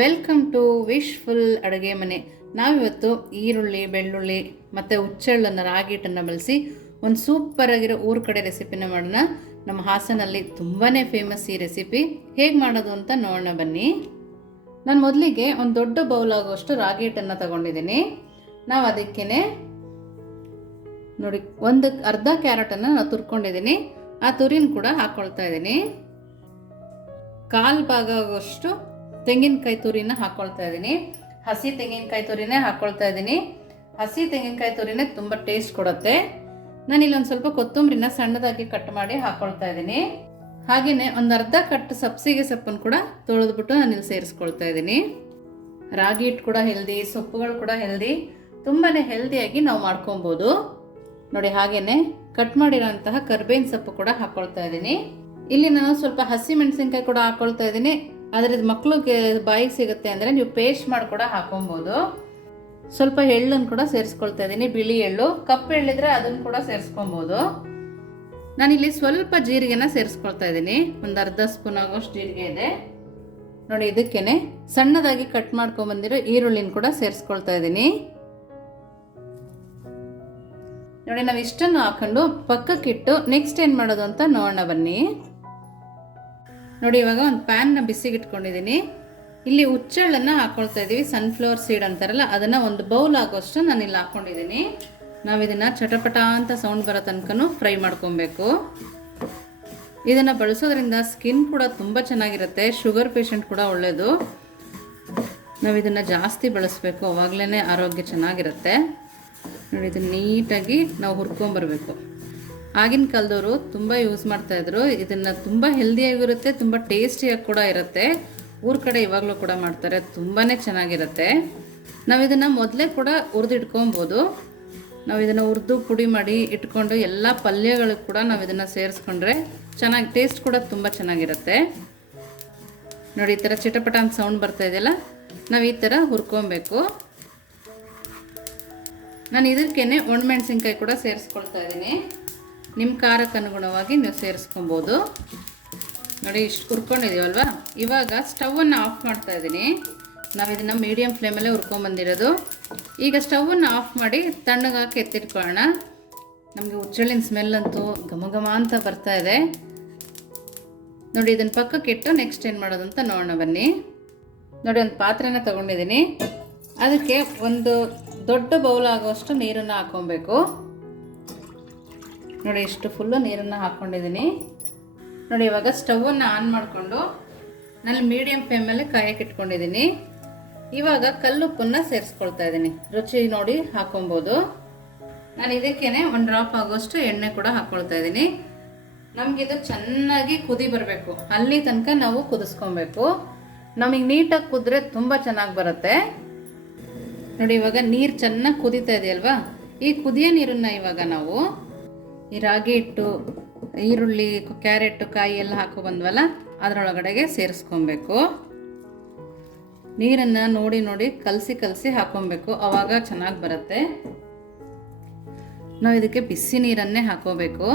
Welcome to wishful ಅಡುಗೆ ಮನೆ. ನಾವಿವತ್ತು ಈರುಳ್ಳಿ, ಬೆಳ್ಳುಳ್ಳಿ ಮತ್ತು ಹುಚ್ಚೆಳ್ಳನ್ನು ರಾಗಿ ಹಿಟ್ಟನ್ನು ಬಳಸಿ ಒಂದು ಸೂಪರ್ ಆಗಿರೋ ಊರ ಕಡೆ ರೆಸಿಪಿನ ಮಾಡೋಣ. ನಮ್ಮ ಹಾಸನಲ್ಲಿ ತುಂಬಾ ಫೇಮಸ್ ಈ ರೆಸಿಪಿ ಹೇಗೆ ಮಾಡೋದು ಅಂತ ನೋಡೋಣ ಬನ್ನಿ. ನಾನು ಮೊದಲಿಗೆ ಒಂದು ದೊಡ್ಡ ಬೌಲ್ ಆಗುವಷ್ಟು ರಾಗಿ ಹಿಟ್ಟನ್ನು ತಗೊಂಡಿದ್ದೀನಿ. ನಾವು ಅದಕ್ಕೇ ನೋಡಿ, ಒಂದು ಅರ್ಧ ಕ್ಯಾರೆಟನ್ನು ನಾನು ತುರ್ಕೊಂಡಿದ್ದೀನಿ. ಆ ತುರಿನ ಕೂಡ ಹಾಕ್ಕೊಳ್ತಾ ಇದ್ದೀನಿ. ಕಾಲು ಭಾಗ ಆಗುವಷ್ಟು ತೆಂಗಿನಕಾಯಿ ತುರಿನ ಹಾಕ್ಕೊಳ್ತಾ ಇದ್ದೀನಿ. ಹಸಿ ತೆಂಗಿನಕಾಯಿ ತುರಿನೇ ಹಾಕ್ಕೊಳ್ತಾ ಇದ್ದೀನಿ. ಹಸಿ ತೆಂಗಿನಕಾಯಿ ತುರಿನೇ ತುಂಬ ಟೇಸ್ಟ್ ಕೊಡುತ್ತೆ. ನಾನು ಇಲ್ಲೊಂದು ಸ್ವಲ್ಪ ಕೊತ್ತಂಬರಿನ ಸಣ್ಣದಾಗಿ ಕಟ್ ಮಾಡಿ ಹಾಕ್ಕೊಳ್ತಾ ಇದ್ದೀನಿ. ಹಾಗೆಯೇ ಒಂದು ಅರ್ಧ ಕಟ್ ಸಬ್ಸಿಗೆ ಸೊಪ್ಪನ್ನು ಕೂಡ ತೊಳೆದ್ಬಿಟ್ಟು ನಾನು ಇಲ್ಲಿ ಸೇರಿಸ್ಕೊಳ್ತಾ ಇದ್ದೀನಿ. ರಾಗಿ ಹಿಟ್ಟು ಕೂಡ ಹೆಲ್ದಿ ಸೊಪ್ಪುಗಳು ಕೂಡ ಹೆಲ್ದಿ ತುಂಬಾ ಹೆಲ್ದಿಯಾಗಿ ನಾವು ಮಾಡ್ಕೊಬೋದು ನೋಡಿ ಹಾಗೆಯೇ ಕಟ್ ಮಾಡಿರೋಂತಹ ಕರ್ಬೇವಿನ ಸೊಪ್ಪು ಕೂಡ ಹಾಕ್ಕೊಳ್ತಾ ಇದ್ದೀನಿ. ಇಲ್ಲಿ ನಾನು ಸ್ವಲ್ಪ ಹಸಿ ಮೆಣಸಿನ್ಕಾಯಿ ಕೂಡ ಹಾಕ್ಕೊಳ್ತಾ ಇದ್ದೀನಿ. ಆದರೆ ಇದು ಮಕ್ಕಳಿಗೆ ಬಾಯಿಗೆ ಸಿಗುತ್ತೆ ಅಂದರೆ ನೀವು ಪೇಸ್ಟ್ ಮಾಡಿ ಕೂಡ ಹಾಕೊಬೋದು. ಸ್ವಲ್ಪ ಎಳ್ಳನ್ನು ಕೂಡ ಸೇರಿಸ್ಕೊಳ್ತಾ ಇದ್ದೀನಿ, ಬಿಳಿ ಎಳ್ಳು. ಕಪ್ಪು ಎಳ್ಳಿದ್ರೆ ಅದನ್ನು ಕೂಡ ಸೇರಿಸ್ಕೊಬೋದು. ನಾನಿಲ್ಲಿ ಸ್ವಲ್ಪ ಜೀರಿಗೆನ ಸೇರಿಸ್ಕೊಳ್ತಾ ಇದ್ದೀನಿ. ಒಂದು ಅರ್ಧ ಸ್ಪೂನ್ ಆಗೋಷ್ಟು ಜೀರಿಗೆ ಇದೆ. ನೋಡಿ, ಇದಕ್ಕೇನೆ ಸಣ್ಣದಾಗಿ ಕಟ್ ಮಾಡ್ಕೊಂಬಂದಿರೋ ಈರುಳ್ಳಿನ ಕೂಡ ಸೇರಿಸ್ಕೊಳ್ತಾ ಇದ್ದೀನಿ. ನೋಡಿ ನಾವು ಇಷ್ಟನ್ನು ಹಾಕೊಂಡು ಪಕ್ಕಕ್ಕಿಟ್ಟು ನೆಕ್ಸ್ಟ್ ಏನು ಮಾಡೋದು ಅಂತ ನೋಡೋಣ ಬನ್ನಿ. ನೋಡಿ, ಇವಾಗ ಒಂದು ಪ್ಯಾನ್ನ ಬಿಸಿಗೆ ಇಟ್ಕೊಂಡಿದ್ದೀನಿ ಇಲ್ಲಿ ಹುಚ್ಚೆಳ್ಳನ್ನು ಹಾಕ್ಕೊಳ್ತಾ ಇದ್ದೀವಿ ಸನ್ಫ್ಲವರ್ ಸೀಡ್ ಅಂತಾರಲ್ಲ, ಅದನ್ನು ಒಂದು ಬೌಲ್ ಆಗೋಷ್ಟು ನಾನು ಇಲ್ಲಿ ಹಾಕ್ಕೊಂಡಿದ್ದೀನಿ ನಾವು ಇದನ್ನು ಚಟಪಟ ಅಂತ ಸೌಂಡ್ ಬರೋ ತನಕನೂ ಫ್ರೈ ಮಾಡ್ಕೊಬೇಕು. ಇದನ್ನು ಬಳಸೋದ್ರಿಂದ ಸ್ಕಿನ್ ಕೂಡ ತುಂಬ ಚೆನ್ನಾಗಿರುತ್ತೆ ಶುಗರ್ ಪೇಷಂಟ್ ಕೂಡ ಒಳ್ಳೆಯದು ನಾವು ಇದನ್ನು ಜಾಸ್ತಿ ಬಳಸಬೇಕು ಅವಾಗಲೇ ಆರೋಗ್ಯ ಚೆನ್ನಾಗಿರುತ್ತೆ. ನೋಡಿ, ಇದನ್ನು ನೀಟಾಗಿ ನಾವು ಹುರ್ಕೊಂಬರ್ಬೇಕು. ಆಗಿನ ಕಾಲದವರು ತುಂಬ ಯೂಸ್ ಮಾಡ್ತಾ ಮಾಡ್ತಾಯಿದ್ರು ಇದನ್ನು ತುಂಬ ಹೆಲ್ದಿಯಾಗಿರುತ್ತೆ ತುಂಬ ಟೇಸ್ಟಿಯಾಗಿ ಕೂಡ ಇರುತ್ತೆ. ಊರ ಕಡೆ ಇವಾಗಲೂ ಕೂಡ ಮಾಡ್ತಾರೆ ತುಂಬಾ ಚೆನ್ನಾಗಿರುತ್ತೆ. ನಾವು ಇದನ್ನು ಮೊದಲೇ ಕೂಡ ಹುರಿದಿಟ್ಕೊಬೋದು ನಾವು ಇದನ್ನು ಹುರಿದು ಪುಡಿ ಮಾಡಿ ಇಟ್ಕೊಂಡು ಎಲ್ಲ ಪಲ್ಯಗಳಿಗೆ ಕೂಡ ನಾವು ಇದನ್ನು ಸೇರಿಸ್ಕೊಂಡ್ರೆ ಚೆನ್ನಾಗಿ ಟೇಸ್ಟ್ ಕೂಡ ತುಂಬ ಚೆನ್ನಾಗಿರುತ್ತೆ. ನೋಡಿ, ಈ ಥರ ಚಿಟಪಟ ಅಂತ ಸೌಂಡ್ ಬರ್ತಾ ಇದೆಯಲ್ಲ, ನಾವು ಈ ಥರ ಹುರ್ಕೊಬೇಕು. ನಾನು ಇದಕ್ಕೇನೆ ಒಣಮೆಣಸಿನ್ಕಾಯಿ ಕೂಡ ಸೇರಿಸ್ಕೊಳ್ತಾ ಇದ್ದೀನಿ. ನಿಮ್ಮ ಖಾರಕ್ಕೆ ಅನುಗುಣವಾಗಿ ನೀವು ಸೇರಿಸ್ಕೊಬೋದು. ನೋಡಿ, ಇಷ್ಟು ಹುರ್ಕೊಂಡಿದ್ದೀವಲ್ವಾ ಇವಾಗ ಸ್ಟವನ್ನು ಆಫ್ ಮಾಡ್ತಾ ಇದ್ದೀನಿ. ನಾವು ಇದನ್ನು ಮೀಡಿಯಮ್ ಫ್ಲೇಮಲ್ಲೇ ಹುರ್ಕೊಂಬಂದಿರೋದು ಈಗ ಸ್ಟವನ್ನು ಆಫ್ ಮಾಡಿ ತಣ್ಣಗಾಕಿ ಎತ್ತಿಟ್ಕೊಳ್ಳೋಣ. ನಮಗೆ ಹುಚ್ಚಳ್ಳಿನ ಸ್ಮೆಲ್ ಅಂತೂ ಘಮ ಘಮ ಅಂತ ಬರ್ತಾ ಇದೆ. ನೋಡಿ, ಇದನ್ನು ಪಕ್ಕಕ್ಕೆ ಇಟ್ಟು ನೆಕ್ಸ್ಟ್ ಏನು ಮಾಡೋದು ಅಂತ ನೋಡೋಣ ಬನ್ನಿ. ನೋಡಿ, ಒಂದು ಪಾತ್ರೆನ ತಗೊಂಡಿದ್ದೀನಿ ಅದಕ್ಕೆ ಒಂದು ದೊಡ್ಡ ಬೌಲ್ ಆಗೋಷ್ಟು ನೀರನ್ನು ಹಾಕ್ಕೊಬೇಕು. ನೋಡಿ, ಇಷ್ಟು ಫುಲ್ಲು ನೀರನ್ನು ಹಾಕ್ಕೊಂಡಿದ್ದೀನಿ ನೋಡಿ, ಇವಾಗ ಸ್ಟವನ್ನು ಆನ್ ಮಾಡಿಕೊಂಡು ನಾನು ಮೀಡಿಯಮ್ ಫ್ಲೇಮಲ್ಲಿ ಕಾಯಕ್ಕೆ ಇಟ್ಕೊಂಡಿದ್ದೀನಿ. ಇವಾಗ ಕಲ್ಲುಪ್ಪನ್ನು ಸೇರಿಸ್ಕೊಳ್ತಾ ಇದ್ದೀನಿ. ರುಚಿ ನೋಡಿ, ಹಾಕೊಬೋದು. ನಾನು ಇದಕ್ಕೇನೆ ಒಂದು ಡ್ರಾಪ್ ಆಗೋಷ್ಟು ಎಣ್ಣೆ ಕೂಡ ಹಾಕ್ಕೊಳ್ತಾ ಇದ್ದೀನಿ. ನಮಗಿದು ಚೆನ್ನಾಗಿ ಕುದಿ ಬರಬೇಕು. ಅಲ್ಲಿ ತನಕ ನಾವು ಕುದಿಸ್ಕೊಬೇಕು. ನಮಗೆ ನೀಟಾಗಿ ಕುದ್ರೆ ತುಂಬ ಚೆನ್ನಾಗಿ ಬರುತ್ತೆ. ನೋಡಿ, ಇವಾಗ ನೀರು ಚೆನ್ನಾಗಿ ಕುದೀತಾ ಇದೆಯಲ್ವಾ? ಈ ಕುದಿಯೋ ನೀರನ್ನು ಇವಾಗ ನಾವು ಈ ರಾಗಿ ಹಿಟ್ಟು, ಈರುಳ್ಳಿ, ಕ್ಯಾರೆಟ್, ಕಾಯಿ ಎಲ್ಲ ಹಾಕೋ ಬಂದ್ವಲ್ಲ, ಅದರೊಳಗಡೆಗೆ ಸೇರಿಸ್ಕೊಬೇಕು. ನೀರನ್ನು ನೋಡಿ ನೋಡಿ ಕಲಸಿ ಕಲಸಿ ಹಾಕೊಬೇಕು. ಆವಾಗ ಚೆನ್ನಾಗಿ ಬರುತ್ತೆ. ನಾವು ಇದಕ್ಕೆ ಬಿಸಿ ನೀರನ್ನೇ ಹಾಕೋಬೇಕು.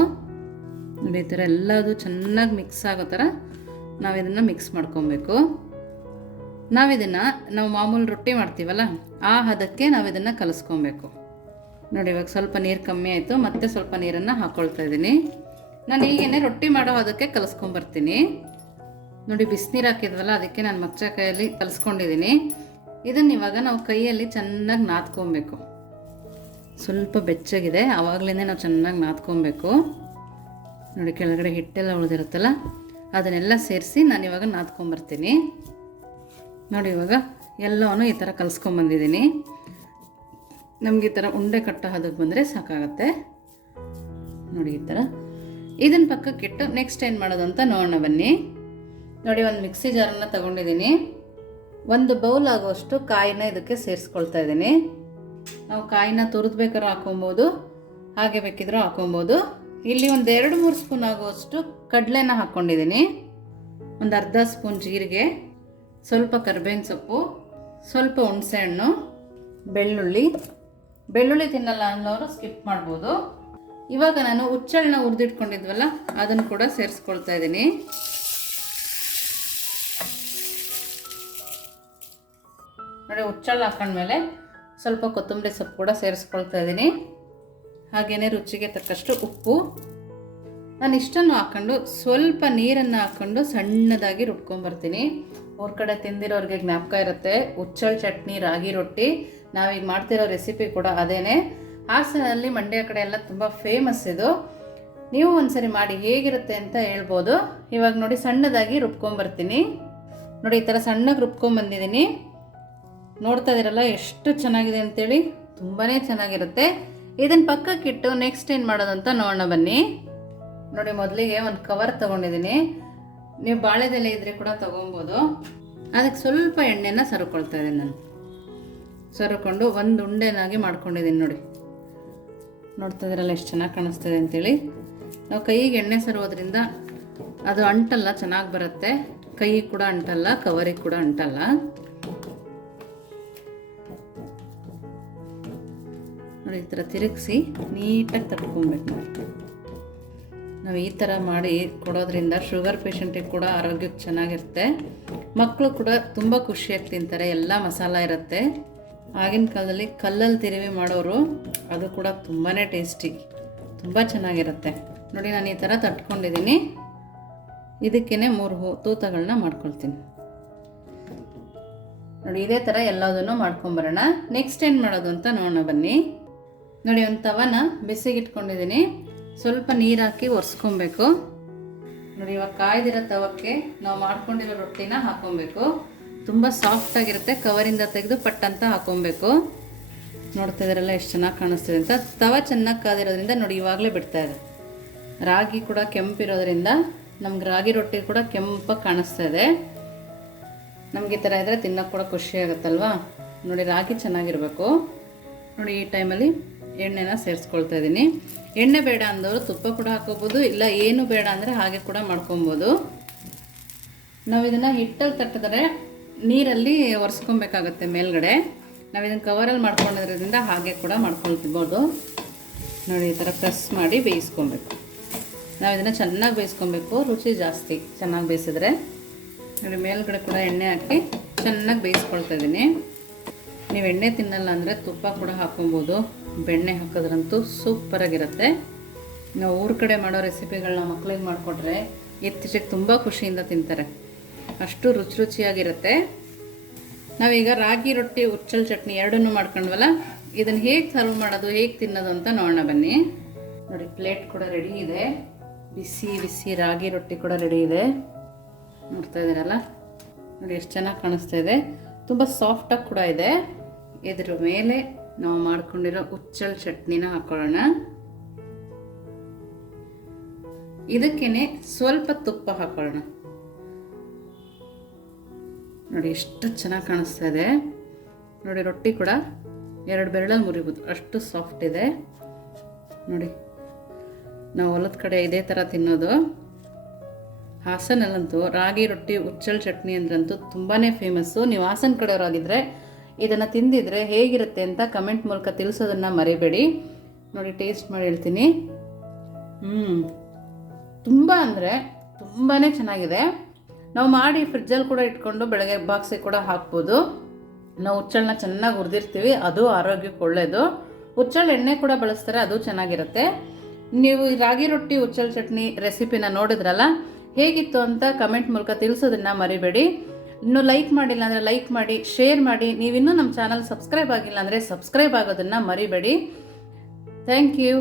ಈ ಥರ ಎಲ್ಲದು ಚೆನ್ನಾಗಿ ಮಿಕ್ಸ್ ಆಗೋ ಥರ ನಾವು ಇದನ್ನು ಮಿಕ್ಸ್ ಮಾಡ್ಕೊಬೇಕು. ನಾವಿದನ್ನು ನಾವು ಮಾಮೂಲಿ ರೊಟ್ಟಿ ಮಾಡ್ತೀವಲ್ಲ, ಆ ಹದಕ್ಕೆ ನಾವು ಇದನ್ನು ಕಲಿಸ್ಕೊಬೇಕು. ನೋಡಿ, ಇವಾಗ ಸ್ವಲ್ಪ ನೀರು ಕಮ್ಮಿ ಆಯಿತು. ಮತ್ತೆ ಸ್ವಲ್ಪ ನೀರನ್ನು ಹಾಕ್ಕೊಳ್ತಾ ಇದ್ದೀನಿ. ನಾನು ಈಗೇನೆ ರೊಟ್ಟಿ ಮಾಡೋ ಅದಕ್ಕೆ ಕಲಿಸ್ಕೊಂಬರ್ತೀನಿ. ನೋಡಿ, ಬಿಸಿನೀರು ಹಾಕಿದ್ವಲ್ಲ, ಅದಕ್ಕೆ ನಾನು ಮಚ್ಚ ಕೈಯಲ್ಲಿ ಕಲಿಸ್ಕೊಂಡಿದ್ದೀನಿ. ಇದನ್ನು ಇವಾಗ ನಾವು ಕೈಯಲ್ಲಿ ಚೆನ್ನಾಗಿ ನಾದ್ಕೊಬೇಕು. ಸ್ವಲ್ಪ ಬೆಚ್ಚಗಿದೆ. ಆವಾಗಲಿಂದ ನಾವು ಚೆನ್ನಾಗಿ ನಾದ್ಕೊಬೇಕು. ನೋಡಿ, ಕೆಳಗಡೆ ಹಿಟ್ಟೆಲ್ಲ ಉಳಿದಿರುತ್ತಲ್ಲ, ಅದನ್ನೆಲ್ಲ ಸೇರಿಸಿ ನಾನು ಇವಾಗ ನಾದ್ಕೊಂಬರ್ತೀನಿ. ನೋಡಿ, ಇವಾಗ ಎಲ್ಲವನ್ನು ಈ ಥರ ಕಲಿಸ್ಕೊಂಬಂದಿದ್ದೀನಿ. ನಮಗೆ ಈ ಥರ ಉಂಡೆ ಕಟ್ಟ ಹದಕ್ಕೆ ಬಂದರೆ ಸಾಕಾಗತ್ತೆ. ನೋಡಿ ಈ ಥರ ಇದನ್ನು ಪಕ್ಕಕ್ಕಿಟ್ಟು ನೆಕ್ಸ್ಟ್ ಏನು ಮಾಡೋದು ಅಂತ ನೋಡೋಣ ಬನ್ನಿ. ನೋಡಿ ಒಂದು ಮಿಕ್ಸಿ ಜಾರನ್ನು ತಗೊಂಡಿದ್ದೀನಿ. ಒಂದು ಬೌಲ್ ಆಗುವಷ್ಟು ಕಾಯಿನ ಇದಕ್ಕೆ ಸೇರಿಸ್ಕೊಳ್ತಾ ಇದ್ದೀನಿ. ನಾವು ಕಾಯಿನ ತುರಿದ್ಬೇಕಾದ್ರೂ ಹಾಕೊಬೋದು ಹಾಗೆ ಬೇಕಿದ್ರೂ ಹಾಕೊಬೋದು ಇಲ್ಲಿ ಒಂದು ಎರಡು ಮೂರು ಸ್ಪೂನ್ ಆಗುವಷ್ಟು ಕಡಲೆನ ಹಾಕ್ಕೊಂಡಿದ್ದೀನಿ. ಒಂದು ಅರ್ಧ ಸ್ಪೂನ್ ಜೀರಿಗೆ, ಸ್ವಲ್ಪ ಕರ್ಬೇವಿನ ಸೊಪ್ಪು, ಸ್ವಲ್ಪ ಹುಣಸೆಹಣ್ಣು, ಬೆಳ್ಳುಳ್ಳಿ ಬೆಳ್ಳುಳ್ಳಿ ತಿನ್ನಲ್ಲ ಅನ್ನೋರು ಸ್ಕಿಪ್ ಮಾಡ್ಬೋದು. ಇವಾಗ ನಾನು ಹುಚ್ಚಳನ್ನ ಹುರಿದಿಟ್ಕೊಂಡಿದ್ವಲ್ಲ, ಅದನ್ನು ಕೂಡ ಸೇರಿಸ್ಕೊಳ್ತಾ ಇದ್ದೀನಿ. ನೋಡಿ ಹುಚ್ಚಳ ಹಾಕೊಂಡ್ಮೇಲೆ ಸ್ವಲ್ಪ ಕೊತ್ತಂಬರಿ ಸೊಪ್ಪು ಕೂಡ ಸೇರಿಸ್ಕೊಳ್ತಾ ಇದ್ದೀನಿ. ಹಾಗೆಯೇ ರುಚಿಗೆ ತಕ್ಕಷ್ಟು ಉಪ್ಪು. ನಾನು ಇಷ್ಟನ್ನು ಹಾಕ್ಕೊಂಡು ಸ್ವಲ್ಪ ನೀರನ್ನು ಹಾಕ್ಕೊಂಡು ಸಣ್ಣದಾಗಿ ರುಬ್ಕೊಂಬರ್ತೀನಿ. ಅವ್ರ ಕಡೆ ತಿಂದಿರೋರಿಗೆ ಜ್ಞಾಪಕ ಇರುತ್ತೆ ಹುಚ್ಚಳ ಚಟ್ನಿ, ರಾಗಿ ರೊಟ್ಟಿ. ನಾವೀಗ ಮಾಡ್ತಿರೋ ರೆಸಿಪಿ ಕೂಡ ಅದೇನೆ. ಹಾಸನಲ್ಲಿ ಮಂಡ್ಯ ಕಡೆ ಎಲ್ಲ ತುಂಬ ಫೇಮಸ್ ಇದು. ನೀವು ಒಂದ್ಸರಿ ಮಾಡಿ ಹೇಗಿರುತ್ತೆ ಅಂತ ಹೇಳ್ಬೋದು. ಇವಾಗ ನೋಡಿ ಸಣ್ಣದಾಗಿ ರುಬ್ಕೊಂಬರ್ತೀನಿ. ನೋಡಿ, ಈ ಥರ ಸಣ್ಣಗೆ ರುಬ್ಕೊಂಬಂದಿದ್ದೀನಿ ನೋಡ್ತಾ ಇದ್ದೀರಲ್ಲ ಎಷ್ಟು ಚೆನ್ನಾಗಿದೆ ಅಂತೇಳಿ. ತುಂಬಾ ಚೆನ್ನಾಗಿರುತ್ತೆ. ಇದನ್ನು ಪಕ್ಕಕ್ಕಿಟ್ಟು ನೆಕ್ಸ್ಟ್ ಏನು ಮಾಡೋದು ಅಂತ ನೋಡೋಣ ಬನ್ನಿ. ನೋಡಿ, ಮೊದಲಿಗೆ ಒಂದು ಕವರ್ ತೊಗೊಂಡಿದ್ದೀನಿ ನೀವು ಬಾಳೆದೆಲೆ ಇದ್ರೆ ಕೂಡ ತೊಗೊಬೋದು. ಅದಕ್ಕೆ ಸ್ವಲ್ಪ ಎಣ್ಣೆನ ಸರುಕೊಳ್ತಾ ಇದ್ದೀನಿ ನಾನು. ಸರುಕೊಂಡು ಒಂದು ಉಂಡೆನಾಗಿ ಮಾಡ್ಕೊಂಡಿದ್ದೀನಿ ನೋಡಿ. ನೋಡ್ತಾ ಇದ್ದೀರಲ್ಲ ಎಷ್ಟು ಚೆನ್ನಾಗಿ ಕಾಣಿಸ್ತಿದೆ ಅಂತೇಳಿ. ನಾವು ಕೈಗೆ ಎಣ್ಣೆ ಸರೋದ್ರಿಂದ ಅದು ಅಂಟಲ್ಲ, ಚೆನ್ನಾಗಿ ಬರುತ್ತೆ. ಕೈಗೆ ಕೂಡ ಅಂಟಲ್ಲ ಕವರಿಗೆ ಕೂಡ ಅಂಟಲ್ಲ. ನೋಡಿ ಈ ಥರ ತಿರುಗಿಸಿ ನೀಟಾಗಿ ತಟ್ಕೊಬೇಕು ನಾವು. ನಾವು ಈ ಥರ ಮಾಡಿ ಕೊಡೋದ್ರಿಂದ ಶುಗರ್ ಪೇಷಂಟಿಗೆ ಕೂಡ ಆರೋಗ್ಯಕ್ಕೆ ಚೆನ್ನಾಗಿರುತ್ತೆ. ಮಕ್ಕಳು ಕೂಡ ತುಂಬ ಖುಷಿಯಾಗಿ ತಿಂತಾರೆ, ಎಲ್ಲ ಮಸಾಲ ಇರುತ್ತೆ. ಆಗಿನ ಕಾಲದಲ್ಲಿ ಕಲ್ಲಲ್ಲಿ ತಿರುವಿ ಮಾಡೋರು ಅದು ಕೂಡ ತುಂಬಾ ಟೇಸ್ಟಿ, ತುಂಬ ಚೆನ್ನಾಗಿರುತ್ತೆ. ನೋಡಿ ನಾನು ಈ ಥರ ತಟ್ಕೊಂಡಿದ್ದೀನಿ ಇದಕ್ಕೇ ಮೂರು ಹೂ ತೂತಗಳನ್ನ ಮಾಡ್ಕೊಳ್ತೀನಿ. ನೋಡಿ ಇದೇ ಥರ ಎಲ್ಲದನ್ನು ಮಾಡ್ಕೊಂಬರೋಣ. ನೆಕ್ಸ್ಟ್ ಏನು ಮಾಡೋದು ಅಂತ ನೋಡೋಣ ಬನ್ನಿ. ನೋಡಿ ಒಂದು ತವನ ಬಿಸಿಗೆ ಇಟ್ಕೊಂಡಿದ್ದೀನಿ ಸ್ವಲ್ಪ ನೀರು ಹಾಕಿ ಒರೆಸ್ಕೊಬೇಕು. ನೋಡಿ, ಇವಾಗ ಕಾಯ್ದಿರೋ ತವಕ್ಕೆ ನಾವು ಮಾಡ್ಕೊಂಡಿರೋ ರೊಟ್ಟಿನ ಹಾಕೊಬೇಕು. ತುಂಬ ಸಾಫ್ಟಾಗಿರುತ್ತೆ ಕವರಿಂದ ತೆಗೆದು ಪಟ್ಟಂತ ಹಾಕೊಬೇಕು. ನೋಡ್ತಾ ಇದ್ರಲ್ಲ, ಎಷ್ಟು ಚೆನ್ನಾಗಿ ಕಾಣಿಸ್ತಿದೆ ಅಂತ. ತವ ಚೆನ್ನಾಗಿ ಕಾದಿರೋದ್ರಿಂದ ನೋಡಿ, ಇವಾಗಲೇ ಬಿಡ್ತಾ ಇದೆ. ರಾಗಿ ಕೂಡ ಕೆಂಪಿರೋದ್ರಿಂದ ನಮ್ಗೆ ರಾಗಿ ರೊಟ್ಟಿ ಕೂಡ ಕೆಂಪಾಗಿ ಕಾಣಿಸ್ತಾ ಇದೆ. ನಮ್ಗೆ ಈ ಥರ ಇದ್ದರೆ ತಿನ್ನೋಕೆ ಕೂಡ ಖುಷಿ ಆಗುತ್ತಲ್ವಾ? ನೋಡಿ, ರಾಗಿ ಚೆನ್ನಾಗಿರಬೇಕು. ನೋಡಿ, ಈ ಟೈಮಲ್ಲಿ ಎಣ್ಣೆನ ಸೇರಿಸ್ಕೊಳ್ತಾ ಇದ್ದೀನಿ ಎಣ್ಣೆ ಬೇಡ ಅಂದವರು ತುಪ್ಪ ಕೂಡ ಹಾಕೋಬೋದು, ಇಲ್ಲ ಏನು ಬೇಡ ಅಂದರೆ ಹಾಗೆ ಕೂಡ ಮಾಡ್ಕೊಬೋದು. ನಾವು ಇದನ್ನು ಹಿಟ್ಟಲ್ಲಿ ತಟ್ಟಿದ್ರೆ ನೀರಲ್ಲಿ ಒರೆಸ್ಕೊಬೇಕಾಗತ್ತೆ ಮೇಲ್ಗಡೆ. ನಾವು ಇದನ್ನು ಕವರಲ್ಲಿ ಮಾಡ್ಕೊಂಡಿರೋದ್ರಿಂದ ಹಾಗೆ ಕೂಡ ಮಾಡ್ಕೊಳ್ತಿರ್ಬೋದು ನೋಡಿ, ಈ ಥರ ಪ್ರೆಸ್ ಮಾಡಿ ಬೇಯಿಸ್ಕೊಬೇಕು. ನಾವು ಇದನ್ನು ಚೆನ್ನಾಗಿ ಬೇಯಿಸ್ಕೊಬೇಕು, ರುಚಿ ಜಾಸ್ತಿ ಚೆನ್ನಾಗಿ ಬೇಯಿಸಿದ್ರೆ. ನೋಡಿ, ಮೇಲ್ಗಡೆ ಕೂಡ ಎಣ್ಣೆ ಹಾಕಿ ಚೆನ್ನಾಗಿ ಬೇಯಿಸ್ಕೊಳ್ತಾ ಇದ್ದೀನಿ ನೀವು ಎಣ್ಣೆ ತಿನ್ನಲ್ಲ ಅಂದರೆ ತುಪ್ಪ ಕೂಡ ಹಾಕೊಬೋದು. ಬೆಣ್ಣೆ ಹಾಕೋದ್ರಂತೂ ಸೂಪರಾಗಿರುತ್ತೆ. ನಾವು ಊರ ಕಡೆ ಮಾಡೋ ರೆಸಿಪಿಗಳನ್ನ ಮಕ್ಳಿಗೆ ಮಾಡಿಕೊಟ್ರೆ ಇತ್ತೀಚೆಗೆ ತುಂಬ ಖುಷಿಯಿಂದ ತಿಂತಾರೆ. ಅಷ್ಟು ರುಚಿ ರುಚಿಯಾಗಿರುತ್ತೆ. ನಾವೀಗ ರಾಗಿ ರೊಟ್ಟಿ ಉಚ್ಚಲ್ ಚಟ್ನಿ ಎರಡನ್ನೂ ಮಾಡ್ಕೊಂಡ್ವಲ್ಲ ಇದನ್ನು ಹೇಗೆ ಸರ್ವ್ ಮಾಡೋದು, ಹೇಗೆ ತಿನ್ನೋದು ಅಂತ ನೋಡೋಣ ಬನ್ನಿ. ನೋಡಿ, ಪ್ಲೇಟ್ ಕೂಡ ರೆಡಿ ಇದೆ. ಬಿಸಿ ಬಿಸಿ ರಾಗಿ ರೊಟ್ಟಿ ಕೂಡ ರೆಡಿ ಇದೆ. ನೋಡ್ತಾ ಇದ್ದೀರಲ್ಲ? ನೋಡಿ, ಎಷ್ಟು ಚೆನ್ನಾಗಿ ಕಾಣಿಸ್ತಾ ಇದೆ. ತುಂಬ ಸಾಫ್ಟಾಗಿ ಕೂಡ ಇದೆ. ಇದ್ರ ಮೇಲೆ ನಾವು ಮಾಡ್ಕೊಂಡಿರೋ ಉಚ್ಚಲ್ ಚಟ್ನಿನ ಹಾಕೊಳ್ಳೋಣ. ಇದಕ್ಕೇನೆ ಸ್ವಲ್ಪ ತುಪ್ಪ ಹಾಕೊಳ್ಳೋಣ. ನೋಡಿ, ಎಷ್ಟು ಚೆನ್ನಾಗಿ ಕಾಣಿಸ್ತಾ ಇದೆ. ನೋಡಿ, ರೊಟ್ಟಿ ಕೂಡ ಎರಡು ಬೆರಳಲ್ಲಿ ಮುರಿಬೋದು. ಅಷ್ಟು ಸಾಫ್ಟ್ ಇದೆ. ನೋಡಿ, ನಾವು ಹೊಲದ ಕಡೆ ಇದೇ ಥರ ತಿನ್ನೋದು. ಹಾಸನಲ್ಲಂತೂ ರಾಗಿ ರೊಟ್ಟಿ ಉಚ್ಚಲ್ ಚಟ್ನಿ ಅಂದ್ರಂತೂ ತುಂಬಾ ಫೇಮಸ್ಸು ನೀವು ಹಾಸನ ಕಡೆಯವರಾಗಿದ್ದರೆ ಇದನ್ನು ತಿಂದಿದ್ರೆ ಹೇಗಿರುತ್ತೆ ಅಂತ ಕಮೆಂಟ್ ಮೂಲಕ ತಿಳಿಸೋದನ್ನು ಮರಿಬೇಡಿ. ನೋಡಿ ಟೇಸ್ಟ್ ಮಾಡಿ ಹೇಳ್ತೀನಿ. ಹ್ಞೂ ತುಂಬ ಅಂದರೆ ತುಂಬಾ ಚೆನ್ನಾಗಿದೆ. ನಾವು ಮಾಡಿ ಫ್ರಿಜ್ಜಲ್ಲಿ ಕೂಡ ಇಟ್ಕೊಂಡು ಬೆಳಗ್ಗೆ ಬಾಕ್ಸಿಗೆ ಕೂಡ ಹಾಕ್ಬೋದು. ನಾವು ಹುಚ್ಚಳನ್ನ ಚೆನ್ನಾಗಿ ಹುರಿದಿರ್ತೀವಿ, ಅದು ಆರೋಗ್ಯಕ್ಕೆ ಒಳ್ಳೆಯದು ಹುಚ್ಚಳ ಎಣ್ಣೆ ಕೂಡ ಬಳಸ್ತಾರೆ, ಅದು ಚೆನ್ನಾಗಿರುತ್ತೆ. ನೀವು ರಾಗಿ ರೊಟ್ಟಿ ಹುಚ್ಚಳ ಚಟ್ನಿ ರೆಸಿಪಿನ ನೋಡಿದ್ರಲ್ಲ? ಹೇಗಿತ್ತು ಅಂತ ಕಮೆಂಟ್ ಮೂಲಕ ತಿಳಿಸೋದನ್ನ ಮರಿಬೇಡಿ. ಇನ್ನು ಲೈಕ್ ಮಾಡಿಲ್ಲ ಅಂದರೆ ಲೈಕ್ ಮಾಡಿ ಶೇರ್ ಮಾಡಿ. ನೀವಿನ್ನೂ ನಮ್ಮ ಚಾನಲ್ ಸಬ್ಸ್ಕ್ರೈಬ್ ಆಗಿಲ್ಲ ಅಂದರೆ ಸಬ್ಸ್ಕ್ರೈಬ್ ಆಗೋದನ್ನು ಮರಿಬೇಡಿ. Thank you